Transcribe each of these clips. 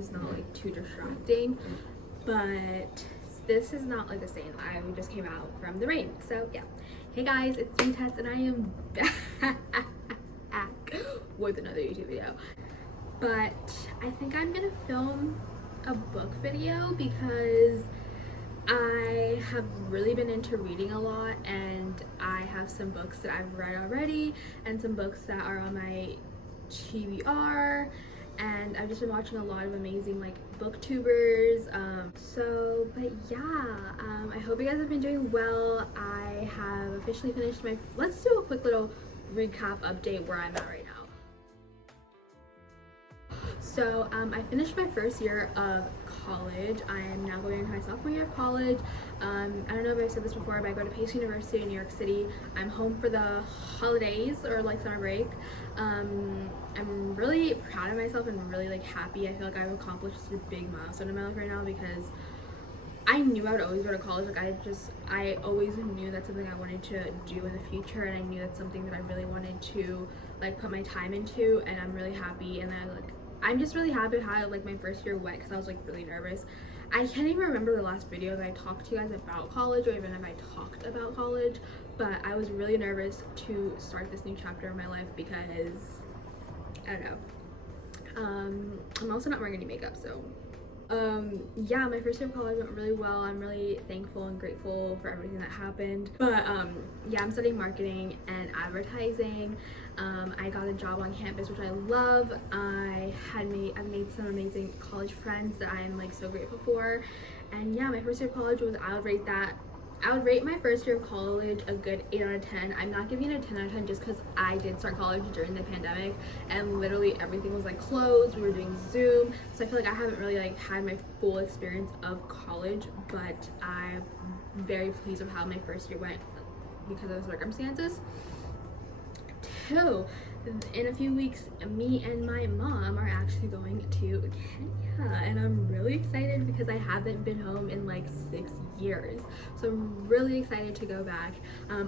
it's not like too distracting. But this is not like the same. I just came out from the rain. So yeah. Hey guys, it's me, Tess, and I am back with another YouTube video. But I think I'm gonna film a book video because I have really been into reading a lot, and I have some books that I've read already and some books that are on my TBR, and I've just been watching a lot of amazing like booktubers. But yeah, I hope you guys have been doing well. I have officially finished my, let's do a quick little recap update where I'm at right now. So I finished my first year of college. I am now going into my sophomore year of college. I don't know if I've said this before, but I go to Pace University in New York City. I'm home for the holidays or like summer break. I'm really proud of myself and really like happy. I feel like I've accomplished a big milestone in my life right now because I knew I would always go to college. Like I always knew that's something I wanted to do in the future, and I knew that's something that I really wanted to like put my time into, and I'm really happy. And I'm just really happy how like my first year went because I was like really nervous. I can't even remember the last video that I talked to you guys about college, or even if I talked about college, but I was really nervous to start this new chapter in my life because I don't know. I'm also not wearing any makeup, so yeah, my first year of college went really well. I'm really thankful and grateful for everything that happened. But yeah, I'm studying marketing and advertising. I got a job on campus, which I love. I've made some amazing college friends that I am like so grateful for. And yeah, my first year of college was, I would rate my first year of college a good 8 out of 10. I'm not giving it a 10 out of 10 just because I did start college during the pandemic and literally everything was like closed. We were doing Zoom, so I feel like I haven't really like had my full experience of college, but I'm very pleased with how my first year went because of the circumstances. Two, in a few weeks, me and my mom are actually going to Kenya, and I'm really excited because I haven't been home in like 6 years, so I'm really excited to go back.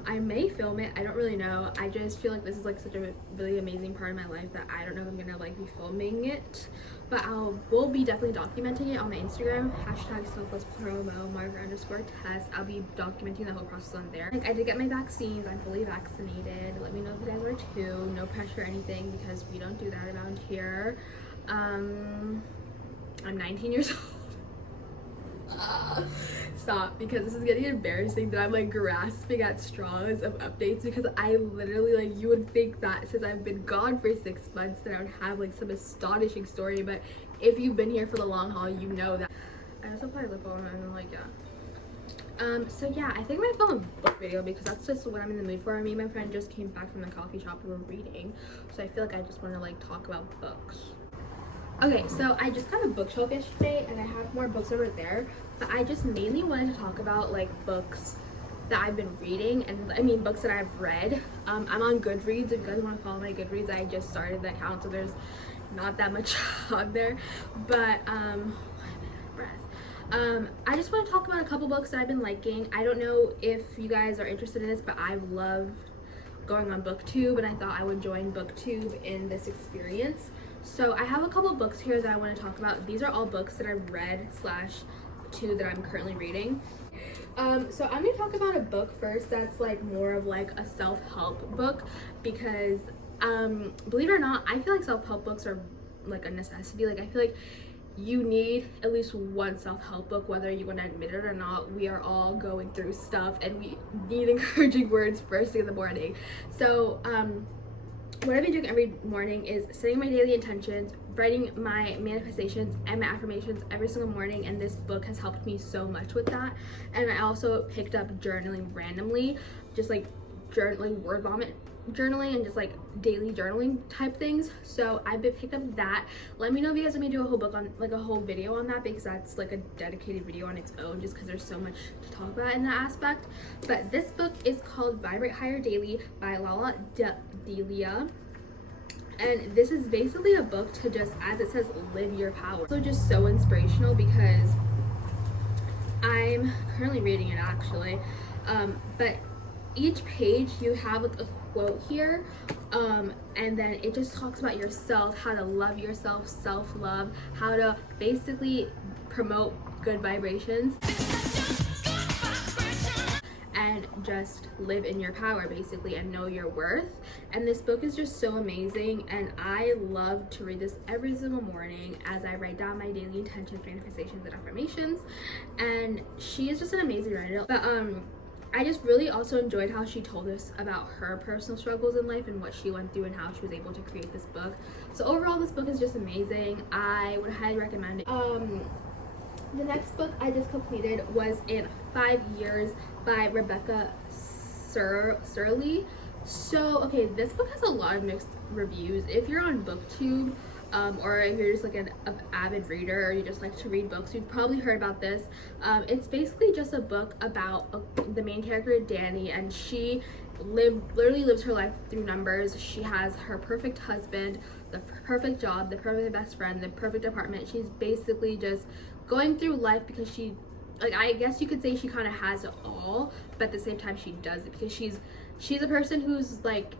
I may film it, I don't really know. I just feel like this is like such a really amazing part of my life that I don't know if I'm gonna like be filming it, but we'll be definitely documenting it on my Instagram, #selflesspromo, Margaret_Tess. I'll be documenting the whole process on there. Like, I did get my vaccines, I'm fully vaccinated. Let me know if you guys are too. No pressure or anything because we don't do that around here. I'm 19 years old. Stop, because this is getting embarrassing that I'm like grasping at straws of updates, because I literally, like, you would think that since I've been gone for 6 months that I would have like some astonishing story, but if you've been here for the long haul, you know that. I also apply lip balm and I'm like, yeah. So yeah, I think I'm gonna film a book video because that's just what I'm in the mood for. Me and my friend just came back from the coffee shop and we're reading, so I feel like I just want to like talk about books. Okay, so I just got a bookshelf yesterday and I have more books over there, but I just mainly wanted to talk about like books that I've been reading, and I mean books that I've read. I'm on Goodreads. If you guys want to follow my Goodreads, I just started the account, so there's not that much on there, but I just want to talk about a couple books that I've been liking. I don't know if you guys are interested in this, but I love going on BookTube, and I thought I would join BookTube in this experience. So I have a couple books here that I want to talk about. These are all books that I've read /2 that I'm currently reading. So I'm going to talk about a book first that's like more of like a self-help book because believe it or not, I feel like self-help books are like a necessity. Like, I feel like you need at least one self-help book, whether you want to admit it or not. We are all going through stuff and we need encouraging words first thing in the morning. So what I've been doing every morning is setting my daily intentions, writing my manifestations and my affirmations every single morning, and this book has helped me so much with that. And I also picked up journaling randomly, just like journaling, word vomit journaling, and just like daily journaling type things. So I've been picked up that. Let me know if you guys want me to do a whole book on like a whole video on that, because that's like a dedicated video on its own just because there's so much to talk about in that aspect. But this book is called Vibrate Higher Daily by Lala Delia, and this is basically a book to just, as it says, live your power. So just so inspirational because I'm currently reading it actually, but each page you have like a quote here, and then it just talks about yourself, how to love yourself, self-love, how to basically promote good vibrations and just live in your power basically and know your worth. And this book is just so amazing, and I love to read this every single morning as I write down my daily intentions, manifestations, and affirmations. And she is just an amazing writer. But I just really also enjoyed how she told us about her personal struggles in life and what she went through and how she was able to create this book. So overall, this book is just amazing. I would highly recommend it. The next book I just completed was In 5 Years by Rebecca Surley. So, okay, this book has a lot of mixed reviews. If you're on BookTube, or if you're just like an avid reader or you just like to read books, you've probably heard about this. It's basically just a book about the main character, Danny, and she literally lives her life through numbers. She has her perfect husband, the perfect job, the perfect best friend, the perfect apartment. She's basically just going through life because she, like, I guess you could say she kind of has it all, but at the same time she doesn't, because she's a person who's like,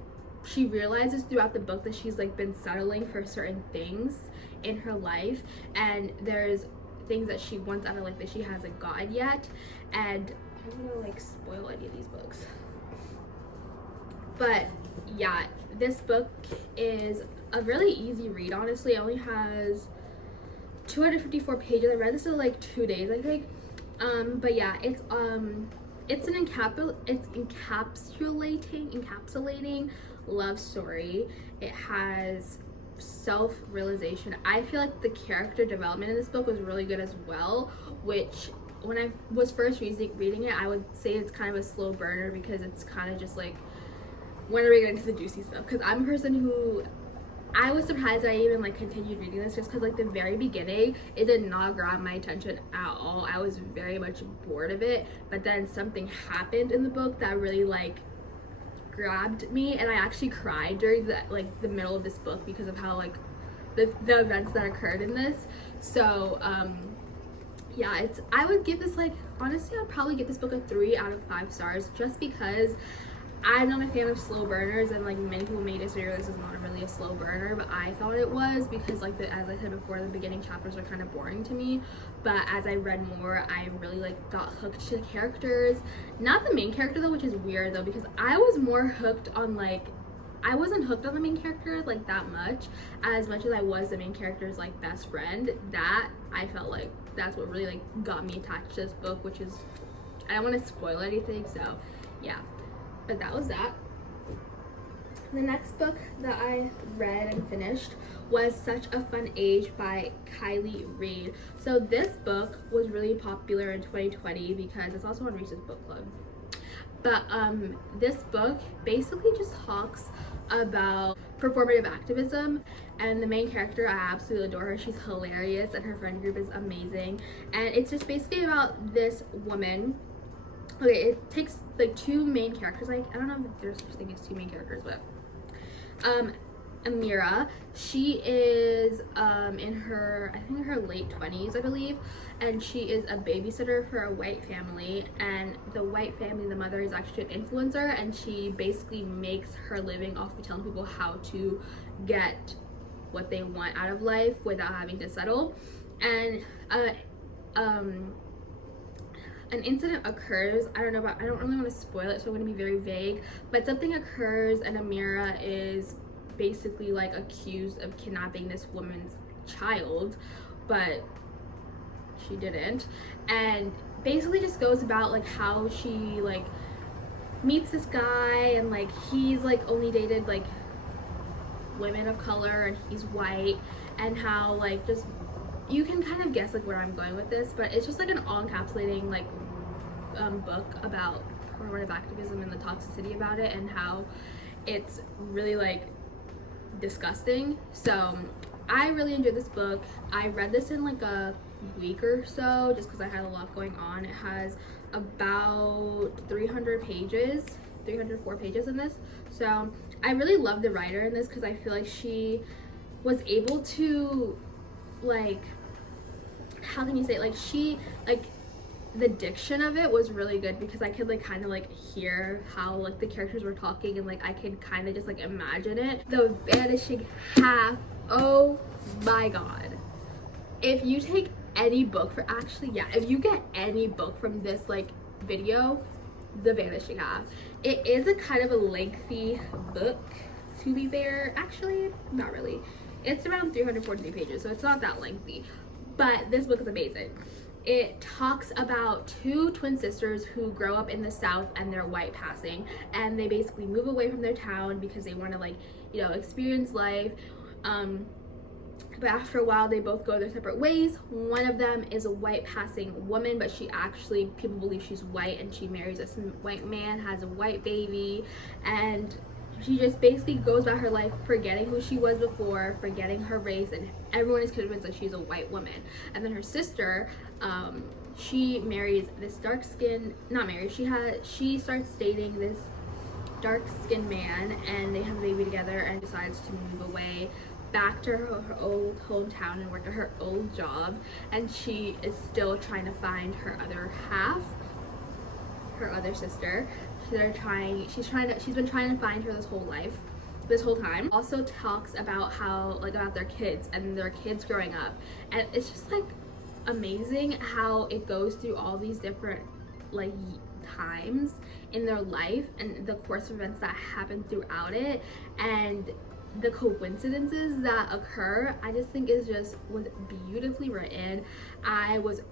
she realizes throughout the book that she's like been settling for certain things in her life, and there's things that she wants out of life that she hasn't gotten yet. And I don't want to like spoil any of these books, but yeah, this book is a really easy read. Honestly, it only has 254 pages. I read this in like 2 days, I think. But yeah, it's encapsulating love story. It has self-realization. I feel like the character development in this book was really good as well, which when I was first reading it, I would say it's kind of a slow burner because it's kind of just like, when are we getting to the juicy stuff? Because I'm a person who, I was surprised I even like continued reading this, just because like the very beginning it did not grab my attention at all. I was very much bored of it, but then something happened in the book that really like grabbed me, and I actually cried during the middle of this book because of how like the events that occurred in this. So yeah, I would give this, like, honestly I'd probably give this book a 3 out of 5 stars, just because I'm not a fan of slow burners, and like many people may disagree, this is not really a slow burner, but I thought it was, because like as I said before, the beginning chapters were kind of boring to me. But as I read more, I really like got hooked to the characters. Not the main character though, which is weird though, because I was more hooked on like, I wasn't hooked on the main character like that much as I was the main character's like best friend. That I felt like that's what really like got me attached to this book, which is, I don't want to spoil anything, so yeah. But that was that. The next book that I read and finished was Such a Fun Age by Kylie Reid. So this book was really popular in 2020 because it's also on Reese's Book Club. But this book basically just talks about performative activism, and the main character, I absolutely adore her. She's hilarious, and her friend group is amazing. And it's just basically about this woman. Okay, it takes like 2 main characters. Like, I don't know if there's such a thing as 2 main characters, but Amira, she is in her, I think her late 20s, I believe, and she is a babysitter for a white family. And the white family, the mother is actually an influencer, and she basically makes her living off of telling people how to get what they want out of life without having to settle. And an incident occurs. I don't really want to spoil it, so I'm going to be very vague, but something occurs and Amira is basically like accused of kidnapping this woman's child, but she didn't. And basically just goes about like how she like meets this guy, and like he's like only dated like women of color and he's white, and how like just, you can kind of guess like where I'm going with this, but it's just like an all-encapsulating like book about performative activism and the toxicity about it, and how it's really like disgusting. So I really enjoyed this book. I read this in like a week or so just because I had a lot going on. It has about 304 pages in this. So I really love the writer in this because I feel like she was able to, like, how can you say it? Like, she, like, the diction of it was really good because I could like kind of like hear how like the characters were talking, and like I could kind of just like imagine it. The vanishing half, oh my god. If you take any book for, actually yeah, if you get any book from this like video, The Vanishing Half, it is a kind of a lengthy book, to be fair. Actually, not really. It's around 343 pages, so it's not that lengthy, but this book is amazing. It talks about two twin sisters who grow up in the South and they're white passing, and they basically move away from their town because they want to like, you know, experience life. But after a while they both go their separate ways. One of them is a white passing woman, but she actually, people believe she's white, and she marries a white man, has a white baby, and she just basically goes about her life forgetting who she was before, forgetting her race, and everyone is convinced that she's a white woman. And then her sister, she marries this dark skinned, not married, she starts dating this dark skinned man, and they have a baby together, and decides to move away back to her old hometown and work at her old job. And she is still trying to find her other half, her other sister. She's been trying to find her this whole time. Also talks about how, like, about their kids and their kids growing up, and it's just like amazing how it goes through all these different like times in their life and the course of events that happen throughout it, and the coincidences that occur. I just think was beautifully written. I was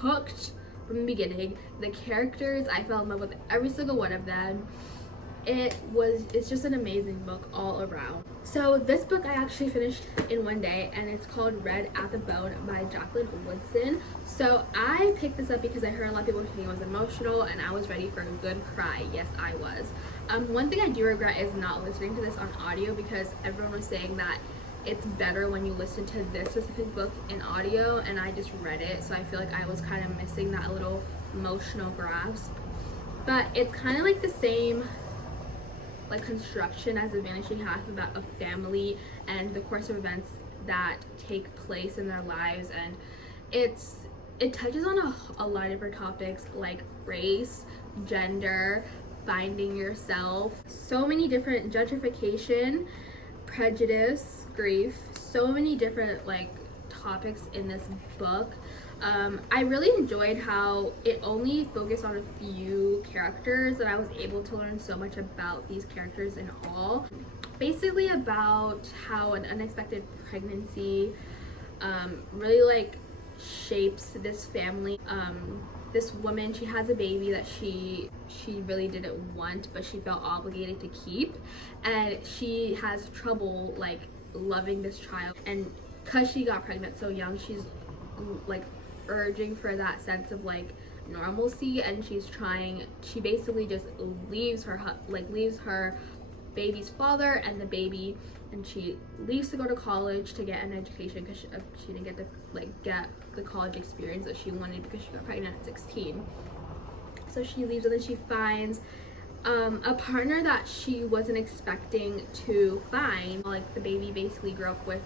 hooked from the beginning. The characters, I fell in love with every single one of them. It's just an amazing book all around. So this book I actually finished in one day, and it's called Red at the Bone by Jacqueline Woodson. So I picked this up because I heard a lot of people saying it was emotional, and I was ready for a good cry. Yes, I was. One thing I do regret is not listening to this on audio, because everyone was saying that it's better when you listen to this specific book in audio, and I just read it, so I feel like I was kind of missing that little emotional grasp. But it's kind of like the same like construction as The Vanishing Half, about a family and the course of events that take place in their lives, and it touches on a lot of different topics like race, gender, finding yourself, so many different, gentrification, prejudice, grief, so many different like topics in this book. I really enjoyed how it only focused on a few characters, and I was able to learn so much about these characters in all. Basically about how an unexpected pregnancy really like shapes this family. This woman, she has a baby that she really didn't want, but she felt obligated to keep, and she has trouble like loving this child, and because she got pregnant so young, she's like urging for that sense of like normalcy, and she basically just leaves her baby's father and the baby, and she leaves to go to college to get an education, because she didn't get to like get the college experience that she wanted because she got pregnant at 16. So she leaves, and then she finds a partner that she wasn't expecting to find. Like, the baby basically grew up with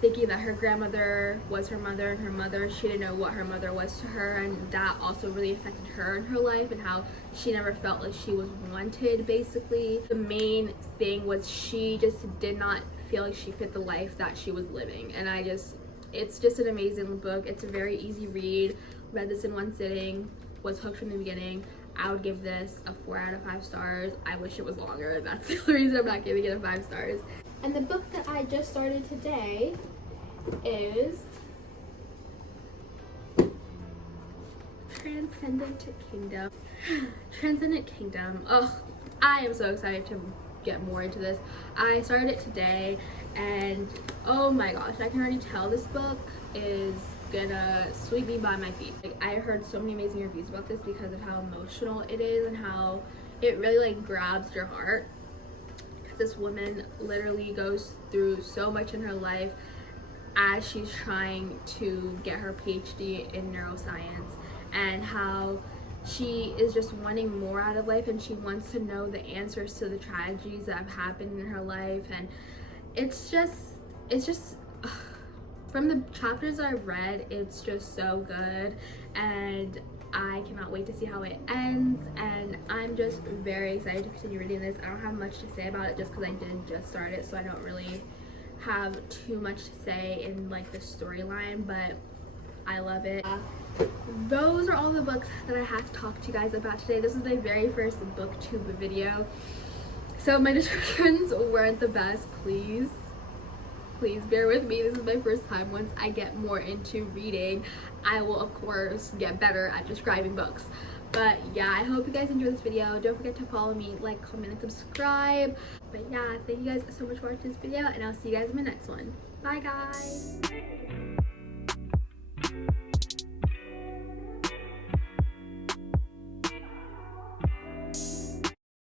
thinking that her grandmother was her mother, and her mother, she didn't know what her mother was to her, and that also really affected her in her life, and how she never felt like she was wanted. Basically, the main thing was she just did not feel like she fit the life that she was living, and it's just an amazing book. It's a very easy read. Read this in one sitting, was hooked from the beginning. I would give this a 4 out of 5 stars. I wish it was longer. That's the only reason I'm not giving it a 5 stars. And the book that I just started today is Transcendent Kingdom. Transcendent Kingdom. Oh, I am so excited to get more into this. I started it today, and oh my gosh, I can already tell this book is gonna sweep me by my feet. Like, I heard so many amazing reviews about this because of how emotional it is and how it really like grabs your heart. This woman literally goes through so much in her life as she's trying to get her PhD in neuroscience, and how she is just wanting more out of life, and she wants to know the answers to the tragedies that have happened in her life. And it's just from the chapters I've read, it's just so good, and I cannot wait to see how it ends, and I'm just very excited to continue reading this. I don't have much to say about it just because I did just start it, so I don't really have too much to say in like the storyline, but I love it. Those are all the books that I have to talk to you guys about today. This is my very first booktube video, so my descriptions weren't the best. Please bear with me. This is my first time. Once I get more into reading, I will of course get better at describing books. But yeah, I hope you guys enjoyed this video. Don't forget to follow me, like, comment, and subscribe. But yeah, thank you guys so much for watching this video, and I'll see you guys in my next one. Bye guys.